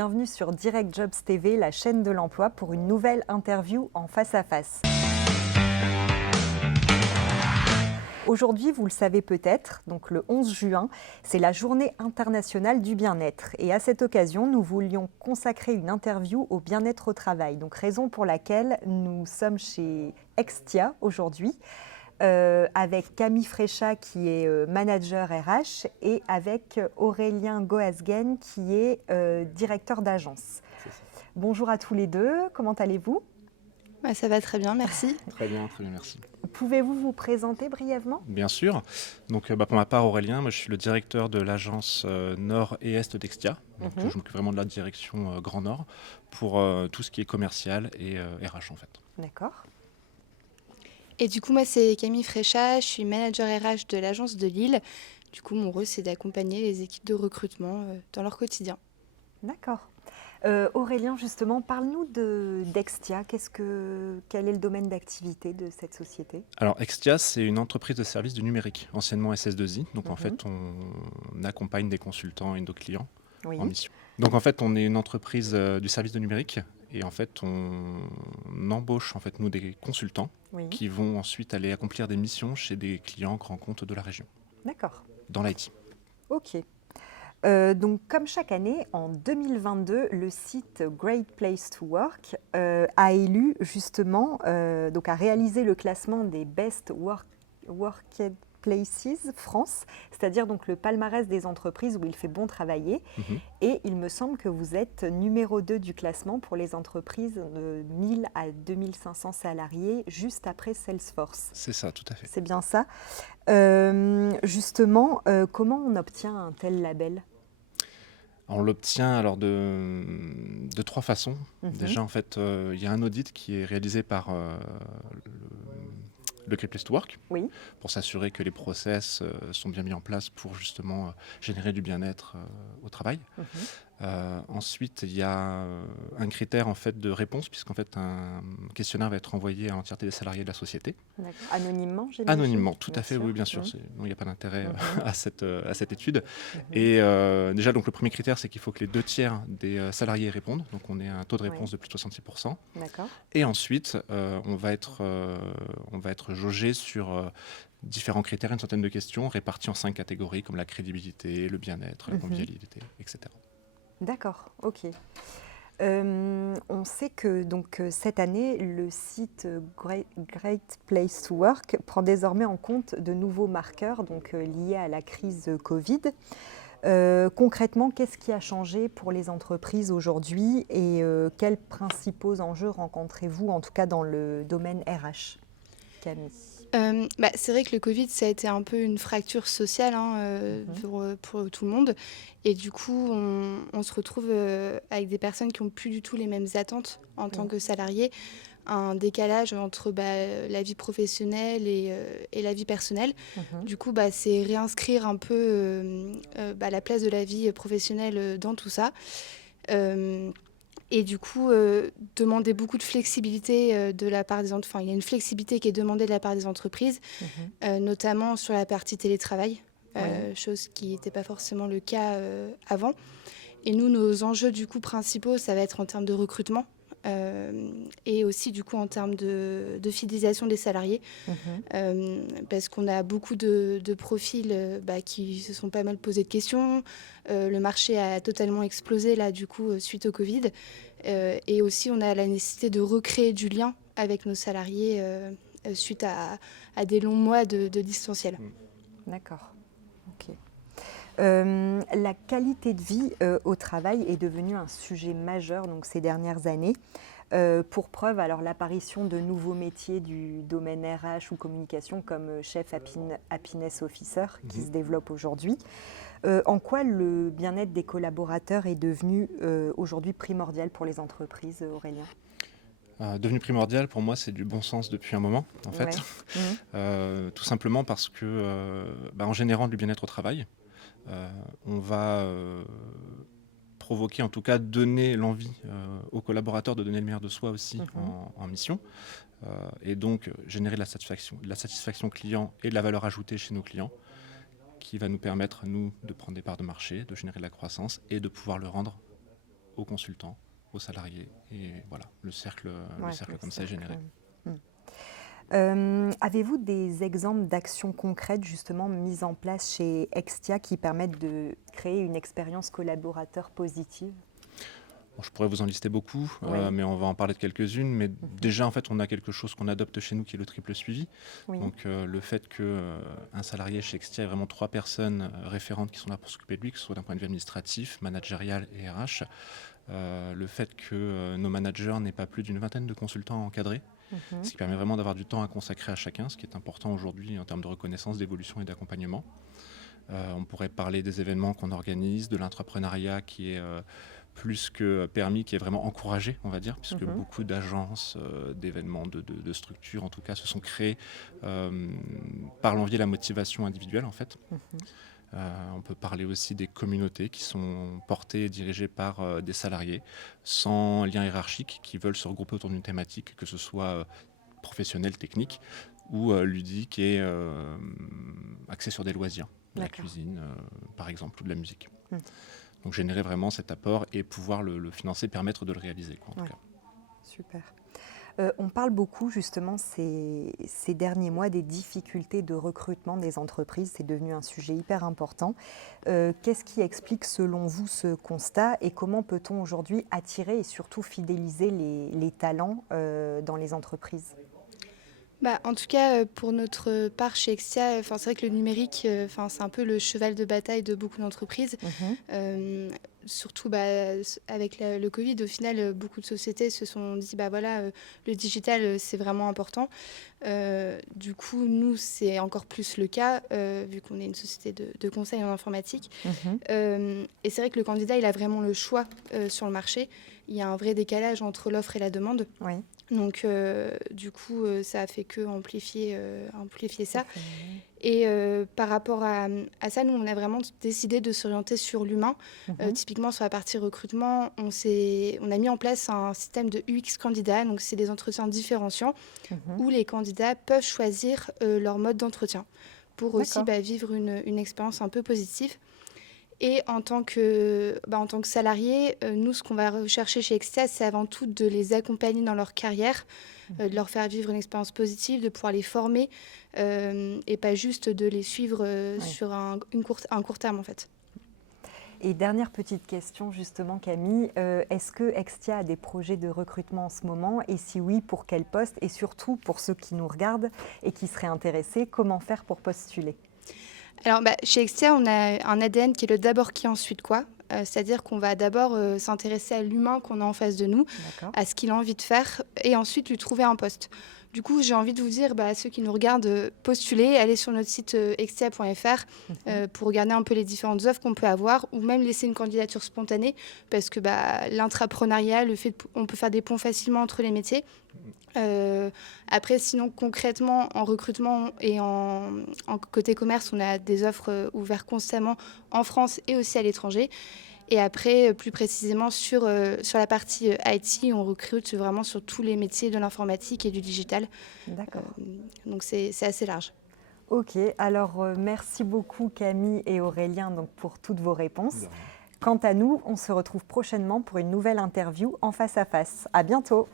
Bienvenue sur Direct Jobs TV, la chaîne de l'emploi, pour une nouvelle interview en face à face. Aujourd'hui, vous le savez peut-être, donc le 11 juin, c'est la journée internationale du bien-être. Et à cette occasion, nous voulions consacrer une interview au bien-être au travail. Donc raison pour laquelle nous sommes chez Extia aujourd'hui, avec Camille Fréchat qui est manager RH et avec Aurélien Goasguen qui est directeur d'agence. Bonjour à tous les deux, comment allez-vous ? Ça va très bien, merci. Très bien, merci. Pouvez-vous vous présenter brièvement ? Bien sûr. Donc, pour ma part, Aurélien, moi, je suis le directeur de l'agence Nord et Est d'Extia. Donc, je m'occupe vraiment de la direction Grand Nord pour tout ce qui est commercial et RH en fait. D'accord. Et du coup, moi, c'est Camille Fréchat, je suis manager RH de l'agence de Lille. Du coup, mon rôle, c'est d'accompagner les équipes de recrutement dans leur quotidien. D'accord. Aurélien, justement, parle-nous d'Extia. Quel est le domaine d'activité de cette société ? Alors, Extia, c'est une entreprise de services du numérique, anciennement SS2I. Donc, en fait, on accompagne des consultants et nos clients en mission. Donc, en fait, on est une entreprise du service de numérique. Et en fait, on embauche nous des consultants qui vont ensuite aller accomplir des missions chez des clients grands comptes de la région. D'accord. Dans l'IT. Ok. Donc, comme chaque année, en 2022, le site Great Place to Work a élu justement, donc a réalisé le classement des Best Workplaces France, c'est-à-dire donc le palmarès des entreprises où il fait bon travailler. Et il me semble que vous êtes numéro 2 du classement pour les entreprises de 1000 à 2500 salariés, juste après Salesforce. C'est ça, tout à fait. C'est bien ça. Justement, comment on obtient un tel label ? On l'obtient alors de 3 façons. Déjà, en fait, il y a un audit qui est réalisé par le Great Place to Work pour s'assurer que les process sont bien mis en place pour justement générer du bien-être au travail. Ensuite, il y a un critère en fait de réponse, puisqu'en fait un questionnaire va être envoyé à l'entièreté des salariés de la société. Anonymement, j'imagine. Anonymement, tout à fait, oui, bien sûr. Il n'y a pas d'intérêt à cette étude. Et déjà, donc le premier critère, c'est qu'il faut que les 2/3 des salariés répondent. Donc, on ait un taux de réponse de plus de 66%. D'accord. Et ensuite, on va être jaugé sur différents critères, une centaine de questions réparties en 5 catégories, comme la crédibilité, le bien-être, la convivialité, etc. D'accord, ok. On sait que donc, cette année, le site Great Place to Work prend désormais en compte de nouveaux marqueurs donc, liés à la crise Covid. Concrètement, qu'est-ce qui a changé pour les entreprises aujourd'hui et quels principaux enjeux rencontrez-vous, en tout cas dans le domaine RH ? Camille. C'est vrai que le Covid, ça a été un peu une fracture sociale pour tout le monde. Et du coup, on se retrouve avec des personnes qui n'ont plus du tout les mêmes attentes en tant que salariés. Un décalage entre la vie professionnelle et la vie personnelle. Du coup, c'est réinscrire un peu la place de la vie professionnelle dans tout ça. Et du coup, demander beaucoup de flexibilité de la part des entreprises. Enfin, il y a une flexibilité qui est demandée de la part des entreprises, notamment sur la partie télétravail, chose qui n'était pas forcément le cas avant. Et nous, nos enjeux du coup principaux, ça va être en termes de recrutement et aussi du coup en termes de fidélisation des salariés, parce qu'on a beaucoup de profils qui se sont pas mal posés de questions. Le marché a totalement explosé là du coup suite au Covid, et aussi on a la nécessité de recréer du lien avec nos salariés suite à des longs mois de distanciel. D'accord. Ok. La qualité de vie au travail est devenue un sujet majeur donc, ces dernières années. Pour preuve, alors l'apparition de nouveaux métiers du domaine RH ou communication comme chef happiness officer qui se développe aujourd'hui. En quoi le bien-être des collaborateurs est devenu aujourd'hui primordial pour les entreprises, Aurélien ? Devenu primordial, pour moi, c'est du bon sens depuis un moment, en fait. Tout simplement parce que, en générant du bien-être au travail, on va provoquer, en tout cas donner l'envie aux collaborateurs de donner le meilleur de soi aussi en mission, et donc générer de la satisfaction client et de la valeur ajoutée chez nos clients, qui va nous permettre, nous, de prendre des parts de marché, de générer de la croissance et de pouvoir le rendre aux consultants, aux salariés. Et voilà, le cercle comme ça est généré. Avez-vous des exemples d'actions concrètes justement mises en place chez Extia qui permettent de créer une expérience collaborateur positive? Bon, je pourrais vous en lister beaucoup, mais on va en parler de quelques-unes. Mais déjà, en fait, on a quelque chose qu'on adopte chez nous qui est le triple suivi. Oui. Donc, le fait qu'un salarié chez Extia ait vraiment 3 personnes référentes qui sont là pour s'occuper de lui, que ce soit d'un point de vue administratif, managérial et RH. Le fait que nos managers n'aient pas plus d'une vingtaine de consultants encadrés, ce qui permet vraiment d'avoir du temps à consacrer à chacun, ce qui est important aujourd'hui en termes de reconnaissance, d'évolution et d'accompagnement. On pourrait parler des événements qu'on organise, de l'entrepreneuriat qui est plus que permis, qui est vraiment encouragé, on va dire, puisque beaucoup d'agences, d'événements, de structures, en tout cas, se sont créées par l'envie et la motivation individuelle, en fait. On peut parler aussi des communautés qui sont portées et dirigées par des salariés sans lien hiérarchique qui veulent se regrouper autour d'une thématique, que ce soit professionnelle, technique ou ludique et axée sur des loisirs, de la cuisine par exemple ou de la musique. Donc générer vraiment cet apport et pouvoir le financer, permettre de le réaliser, quoi, en tout cas. Super. On parle beaucoup justement ces derniers mois des difficultés de recrutement des entreprises. C'est devenu un sujet hyper important. Qu'est-ce qui explique selon vous ce constat et comment peut-on aujourd'hui attirer et surtout fidéliser les talents dans les entreprises ? En tout cas, pour notre part chez Extia, c'est vrai que le numérique, c'est un peu le cheval de bataille de beaucoup d'entreprises. Surtout avec le Covid, au final, beaucoup de sociétés se sont dit le digital, c'est vraiment important. Du coup, nous, c'est encore plus le cas, vu qu'on est une société de conseil en informatique. Et c'est vrai que le candidat, il a vraiment le choix sur le marché. Il y a un vrai décalage entre l'offre et la demande. Oui. Donc, du coup, ça a fait que amplifier ça. Et par rapport à ça, nous, on a vraiment décidé de s'orienter sur l'humain. Typiquement, sur la partie recrutement, on a mis en place un système de UX candidat. Donc, c'est des entretiens différenciants où les candidats peuvent choisir leur mode d'entretien pour aussi vivre une expérience un peu positive. Et en tant que salarié, nous, ce qu'on va rechercher chez Extia, c'est avant tout de les accompagner dans leur carrière, de leur faire vivre une expérience positive, de pouvoir les former et pas juste de les suivre sur un court terme, en fait. Et dernière petite question, justement, Camille, est-ce que Extia a des projets de recrutement en ce moment? Et si oui, pour quel poste? Et surtout, pour ceux qui nous regardent et qui seraient intéressés, comment faire pour postuler? Alors, chez Extia, on a un ADN qui est le d'abord qui ensuite quoi. C'est-à-dire qu'on va d'abord s'intéresser à l'humain qu'on a en face de nous, à ce qu'il a envie de faire, et ensuite lui trouver un poste. Du coup, j'ai envie de vous dire, à ceux qui nous regardent, postulez, allez sur notre site extia.fr pour regarder un peu les différentes offres qu'on peut avoir, ou même laisser une candidature spontanée, parce que l'intrapreneuriat, on peut faire des ponts facilement entre les métiers. Après, sinon, concrètement, en recrutement et en côté commerce, on a des offres ouvertes constamment en France et aussi à l'étranger. Et après, plus précisément, sur la partie IT, on recrute vraiment sur tous les métiers de l'informatique et du digital. D'accord. Donc, c'est assez large. Ok, alors merci beaucoup Camille et Aurélien pour toutes vos réponses. Quant à nous, on se retrouve prochainement pour une nouvelle interview en face à face. À bientôt.